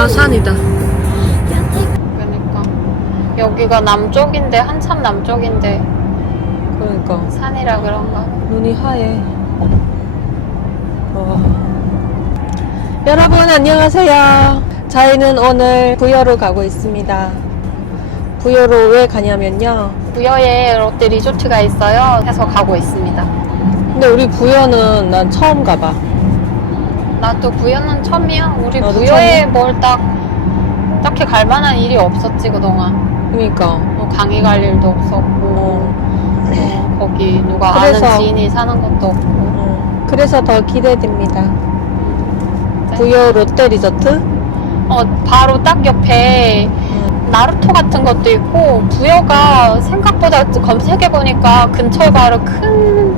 아 산이다. 그러니까 여기가 남쪽인데 한참 남쪽인데 그러니까 산이라 그런가? 눈이 하얘. 와. 여러분 안녕하세요. 저희는 오늘 부여로 가고 있습니다. 부여로 왜 가냐면요. 부여에 롯데 리조트가 있어요. 해서 가고 있습니다. 근데 우리 부여는 난 처음 가봐. 나도 부여는 처음이야. 우리 나도 부여에 뭘 딱 딱히 갈 만한 일이 없었지 그동안. 그러니까. 뭐 강의 갈 일도 없었고 어, 뭐 거기 누가 그래서- 아는 지인이 사는 것도 없고. 어. 그래서 더 기대됩니다. 네. 부여 롯데 리조트? 어 바로 딱 옆에 나루토 같은 것도 있고 부여가 생각보다 검색해 보니까 근처에 바로 큰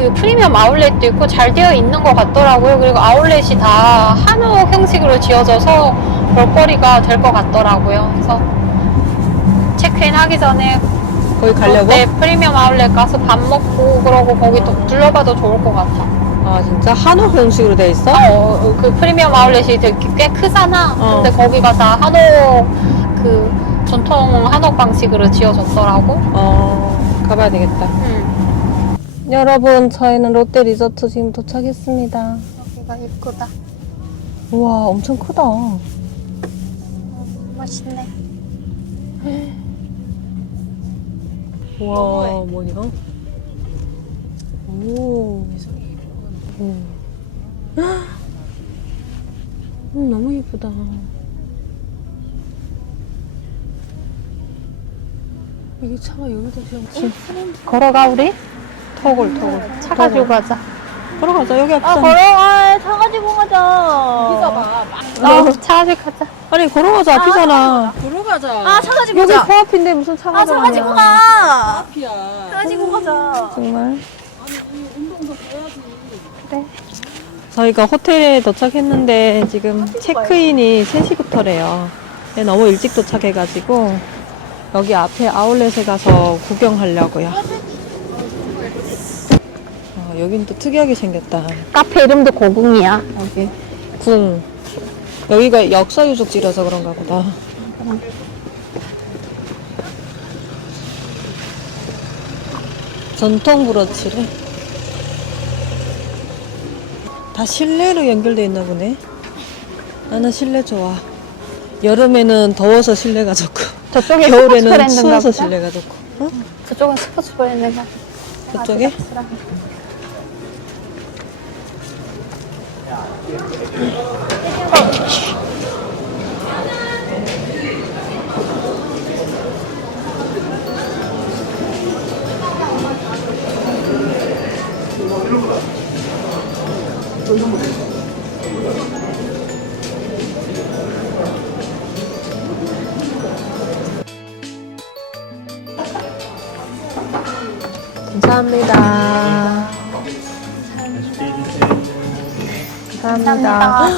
그 프리미엄 아울렛도 있고 잘 되어 있는 것 같더라고요. 그리고 아울렛이 다 한옥 형식으로 지어져서 볼거리가 될 것 같더라고요. 그래서 체크인 하기 전에 거기 가려고? 네 프리미엄 아울렛 가서 밥 먹고 그러고 거기 또 둘러봐도 좋을 것 같아. 아 진짜 한옥 형식으로 돼 있어? 어, 그 프리미엄 아울렛이 되게 꽤 크잖아. 어. 근데 거기가 다 한옥 그 전통 한옥 방식으로 지어졌더라고. 어 가봐야 되겠다. 응. 여러분 저희는 롯데 리조트 지금 도착했습니다. 여기가 이쁘다. 우와 엄청 크다. 멋있네. 우와 뭐냐? 오. 오. 음, 너무 예쁘다. 이게 차가 여기다 세웠지? 걸어가 우리? 토굴 토굴. 차 가지고 가자. 걸어가자 여기 앞에. 걸어가. 차 가지고 가자. 어, 차 가지고 가자. 아니 걸어가자 앞이잖아. 아, 차 가지고 여기 가자. 코앞인데 무슨 차가 아, 차 가지고 가. 앞이야. 차 가지고 가자. 정말. 저희가 호텔에 도착했는데 지금 체크인이 3시부터래요. 네, 너무 일찍 도착해가지고 여기 앞에 아울렛에 가서 구경하려고요. 아, 여긴 또 특이하게 생겼다. 카페 이름도 고궁이야. 여기. 궁. 여기가 역사 유적지라서 그런가 보다. 전통 브로치래. 다 실내로 연결돼 있나 보네. 나는 실내 좋아. 여름에는 더워서 실내가 좋고, 저쪽에 겨울에는 스포츠 브랜드인가 추워서 보다. 실내가 좋고. 어? 저쪽은 스포츠 브랜드가. 그쪽에? 감사합니 다. 감사합니다.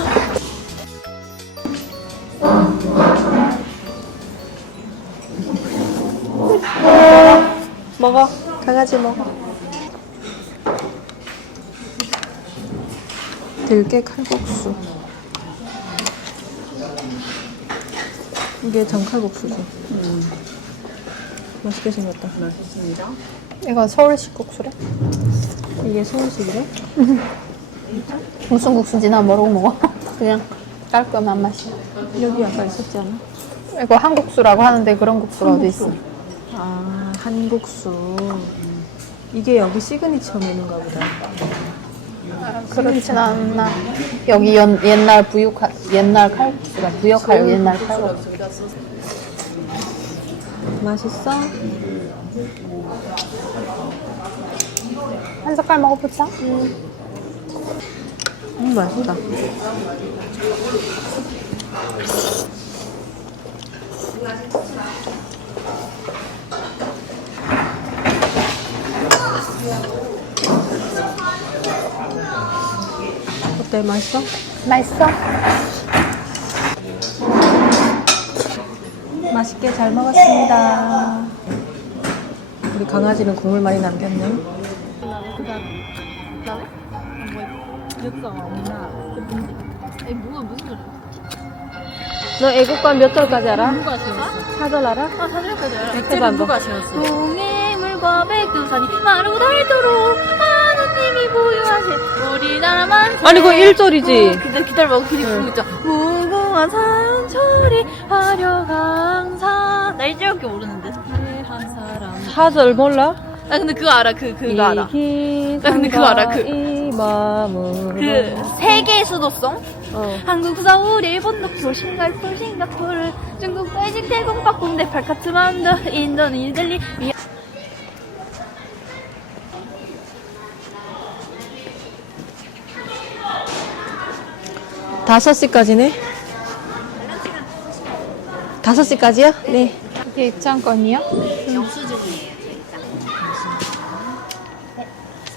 먹어. 강아지 먹어. 들깨 칼국수. 이게 장칼국수지. 맛있게 생겼다. 이거 서울식 국수래? 이게 서울식이래? 무슨 국수인지 나 모르고 먹어. 그냥 깔끔한 맛이야. 여기 아까 있었지 않아? 이거 한국수라고 하는데 그런 국수가 어디 있어? 아, 한국수. 이게 여기 시그니처 메뉴인가 보다. 그렇진 않나. 여기 연, 옛날 부육 옛날 칼국수가 부역할 옛날 칼국수. 맛있어? 한 젓갈 먹어보자. 음, 맛있다. 어때? 맛있어? 맛있어? 맛있게 잘 먹었습니다. 우리 강아지는 국물 많이 남겼네. 기억사가 없나? 아니, 뭐가 무슨 소리야? 너 애국가 몇 절까지 알아? 사절 알아? 아 사절까지 알아. 해봐 한번. 동해물과 백두산이 마르고 닳도록 하나님이 보유하신 우리나라만 아니, 그거 1절이지. 근데 기다려봐 그리 부르고 있자 무궁한 산천이 화려강산 나 1절밖에 모르는데 한 사람 사절 몰라? 나 근데 그거 알아 그 그거 알아 이나 근데 그거 알아, 그- 이 마음으로 그 세계 수도성 어. 한국 서울 일본 도쿄 싱가포르 싱가포르 중국 베이징 태국 박공 네팔 카트만두 인도 뉴델리 미- 다섯 시까지네. 다섯 시까지요? 네. 이게 입장권이요?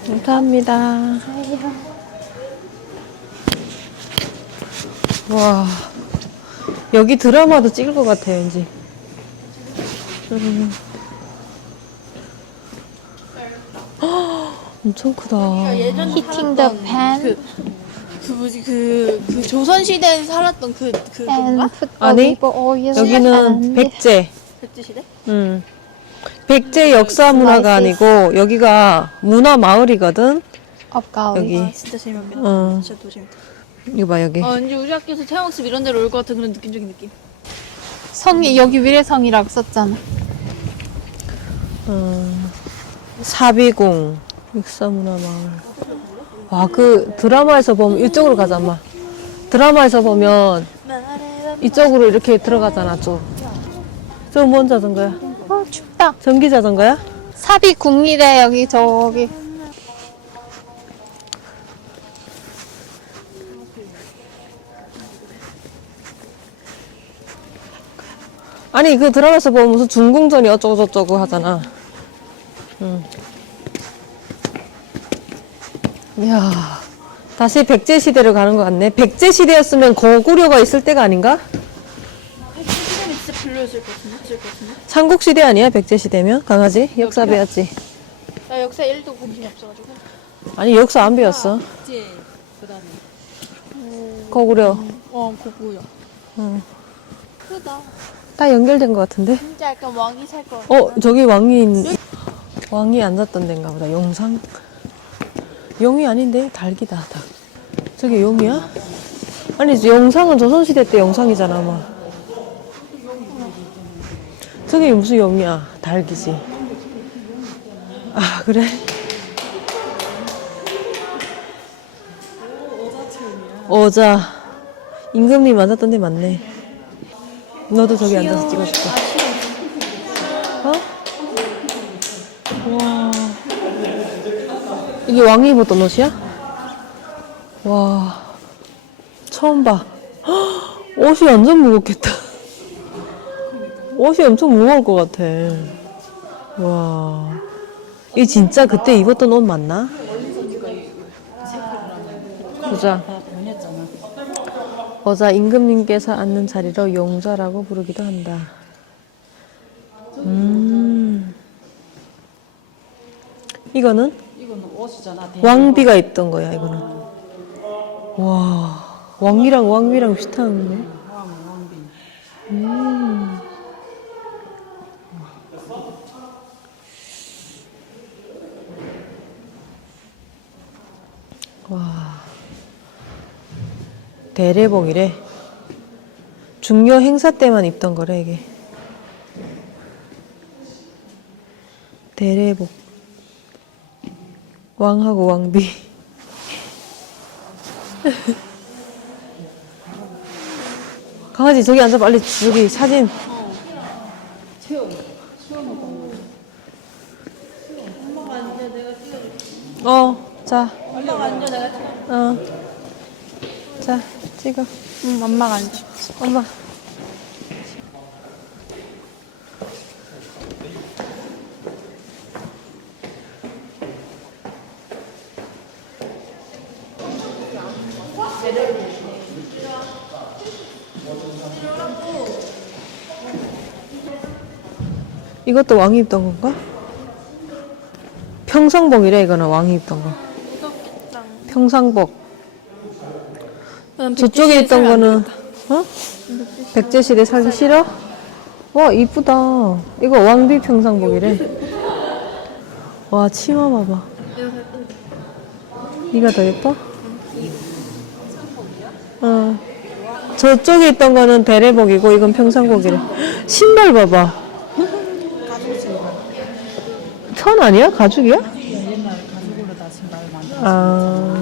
감사합니다. 와, 여기 드라마도 찍을 것 같아요, 왠지. 음. 헉, 엄청 크다. 히팅 더 팬. 그 뭐지 그, 그 조선 시대에 살았던 그, 그 건가? 아니, 여기는 백제. 백제 시대? 음. 백제 역사 문화가 아니고 여기가 문화 마을이거든. 여기. 아 진짜 재미없겠다 어, 진짜 또 재밌다 이거 봐 여기. 어 왠지 우리 학교에서 체험학습 이런 데로 올 것 같은 그런 느낌적인 느낌 성이 여기 위례성이라고 썼잖아. 어, 사비궁 역사 문화 마을. 와, 그 드라마에서 보면 이쪽으로 가자, 엄마. 드라마에서 보면 이쪽으로 이렇게 들어가잖아, 쭉. 저 뭔 자전거야? 어 춥다. 전기 자전거야? 사비 국리대 여기 저기. 아니, 그 드라마에서 보면 무슨 중궁전이 어쩌고저쩌고 하잖아. 응. 이야, 다시 백제시대로 가는 것 같네. 백제시대였으면 고구려가 있을 때가 아닌가? 시간이 진짜 별로였을 것 같은데? 있을 것 같은데? 삼국시대 아니야, 백제시대면? 강아지? 역사 배웠지? 나 역사 1도 관심이 없어가지고 아니, 역사 안 배웠어. 이제 그 다음에 고구려. 어 고구려 응. 크다 다 연결된 것 같은데? 진짜 약간 왕이 살것 같아 어, 저기 왕이, 있- 왕이 앉았던 데인가 보다. 용상? 용이 아닌데? 닭이다, 닭. 저게 용이야? 아니, 용상은 조선시대 때 용상이잖아, 뭐. 저게 무슨 용이야? 닭이지. 아, 그래? 어자. 임금님 앉았던 데 맞네. 너도 저기 앉아서 찍어줄게. 어? 와. 이게 왕이 입었던 옷이야? 와. 처음 봐. 헉, 옷이 완전 무겁겠다. 옷이 엄청 무거울 것 같아. 와. 이 진짜 그때 입었던 옷 맞나? 보자. 어자 임금님께서 앉는 자리로 용자라고 부르기도 한다. 음. 이거는? 왕비가 입던 거야, 이거는. 와, 왕이랑 왕비랑 비슷한데? 음. 대례복이래. 중요 행사 때만 입던 거래, 이게. 대례복. 왕하고 왕비. 강아지 저기 앉아 빨리 저기 사진. 어, 자. 엄마가 앉아 내가 찍어. 어. 자, 찍어. 응, 엄마가 안 줘. 엄마. 이것도 왕이 입던 건가? 평상복이래 이거는 왕이 입던 거. 평상복. 저쪽에 있던 거는 어? 백제시대 살기 싫어? 와 이쁘다. 이거 왕비 평상복이래. 와 치마 봐봐. 이가 더 예뻐? 어. 저쪽에 있던 거는 베레복이고 이건 평상복이래. 신발 봐봐. 천 아니야? 가죽이야? 아.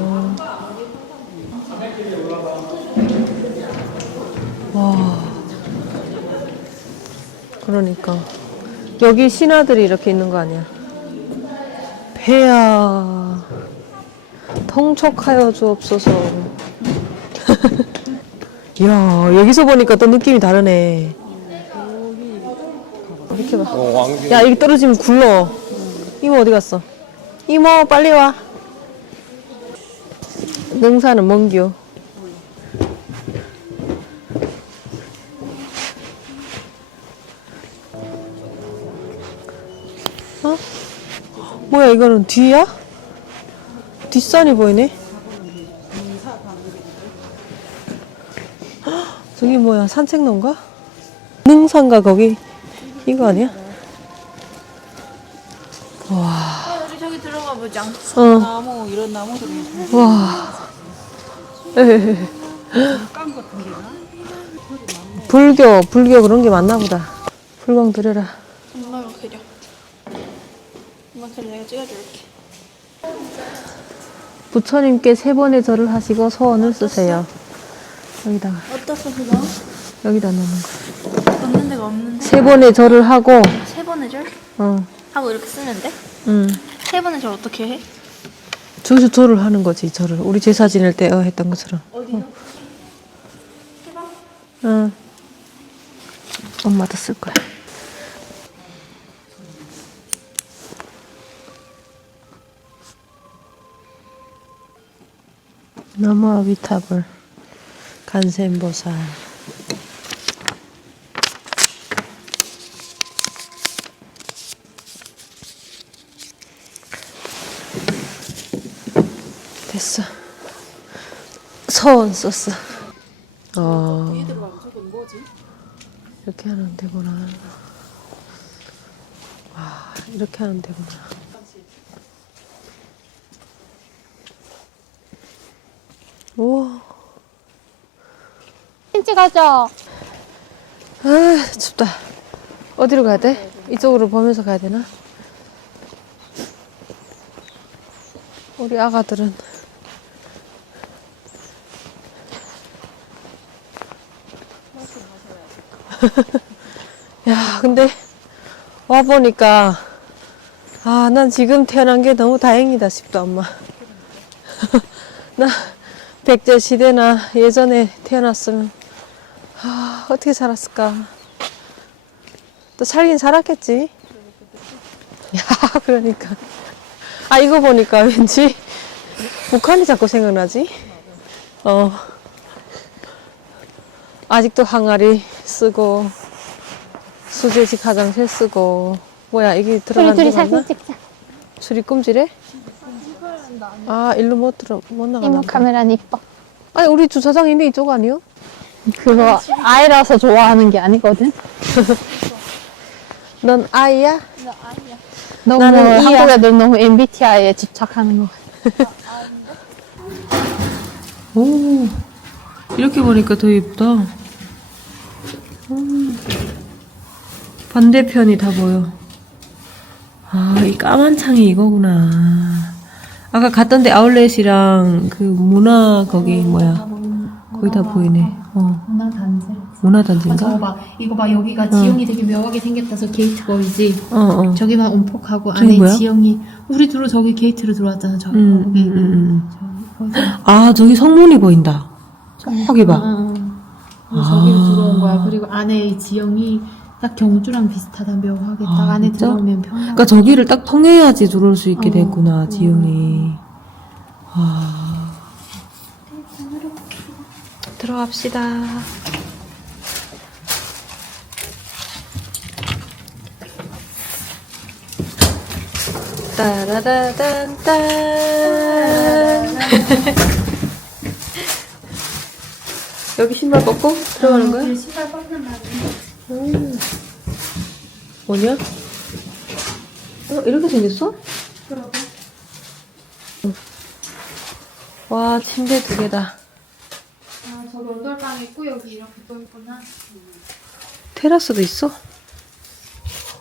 그러니까. 여기 신하들이 이렇게 있는 거 아니야? 배야. 통촉하여 주옵소서. 이야, 여기서 보니까 또 느낌이 다르네. 이렇게 봐. 어. 야, 이게 떨어지면 굴러. 이모 어디 갔어? 이모, 빨리 와. 능사는 먼겨. 이거는 뒤야? 뒷산이 보이네? 헉, 저기 뭐야, 산책로인가? 능산가 거기? 이거 아니야? 우리 저기 들어가 보자. 어. 나무 이런 나무들이 와. 에헤헤. 불교, 불교 그런 게 많나 보다. 불광 드려라. 그래 내가 찍어줄게. 부처님께 세 번의 절을 하시고 소원을 쓰세요. 여기다가, 어디다 그거? 여기다 넣는 거. 넣는 데가 없는데. 세 번의 절을 하고, 세 번의 절? 어, 하고 이렇게 쓰면 돼? 응. 세 번의 절 어떻게 해? 저기서 절을 하는 거지, 절을. 우리 제사 지낼 때 어, 했던 것처럼. 어디서? 응. 엄마도 쓸 거야. 나무 아비타불. 간센보살. 됐어. 서원 썼어. 어. 이렇게 하면 되구나. 와 이렇게 하면 되구나 우와 사진 찍어줘. 아 춥다 어디로 가야 돼? 이쪽으로 보면서 가야 되나? 우리 아가들은 야 근데 와 보니까 아 난 지금 태어난 게 너무 다행이다 싶다 엄마 나 백제 시대나 예전에 태어났으면 아, 어떻게 살았을까? 또 살긴 살았겠지. 야, 그러니까. 아, 이거 보니까 왠지 북한이 자꾸 생각나지? 어. 아직도 항아리 쓰고, 수제식 화장실 쓰고, 뭐야, 이게 우리 들어간 둘이 데 맞나? 사진 찍자. 출입금지래? 아, 일로 못 들어, 못 나가나 이모 보다. 카메라는 이뻐. 아니, 우리 주차장 있는 이쪽 아니요? 그거 아이라서 좋아하는 게 아니거든. 넌 아이야? 너무 나는 이야. 한국 애들 너무 MBTI에 집착하는 거 같아. 오, 이렇게 보니까 더 예쁘다. 음, 반대편이 다 보여. 아, 이 까만 창이 이거구나. 아까 갔던데 아울렛이랑 그 문화 거기 뭐야? 거기 다 보이네. 어, 문화 단지. 문화단지인가? 저거 봐. 이거 봐. 여기가 지형이 되게 묘하게 생겼다서 게이트 보이지? 어, 어. 저기가 온폭하고 저기 안에 뭐야? 지형이 우리 들어 저기 게이트로 들어왔잖아. 저 음, 거기. 음, 음, 저기 거기. 아, 저기 성문이 보인다. 저기 봐. 어, 어. 그래서 저기로 들어온 거야. 그리고 안에 이 지형이 딱 경주랑 비슷하다. 묘하게 딱 아, 안에 진짜? 들어오면 평양. 그러니까 저기를 딱 통해야지 들어올 수 있게 어, 됐구나, 어. 지영이. 아. 들어갑시다. 따라라단딴. 여기 신발 벗고 들어가는 거야? 그 신발 벗는 날은 음. 뭐냐? 어, 이렇게 생겼어? 그러고 와, 침대 두 개다. 아, 저기 온돌방 있고 여기 이렇게 또 있구나. 테라스도 있어?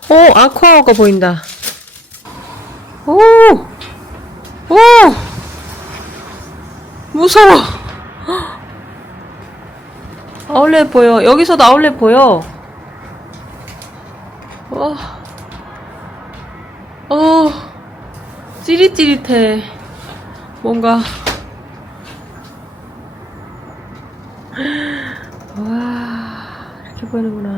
오, 아쿠아가 보인다. 오! 오! 무서워! 아울렛 보여. 여기서도 아울렛 보여. 와. 어, 찌릿찌릿해. 뭔가. 와, 이렇게 보이는구나.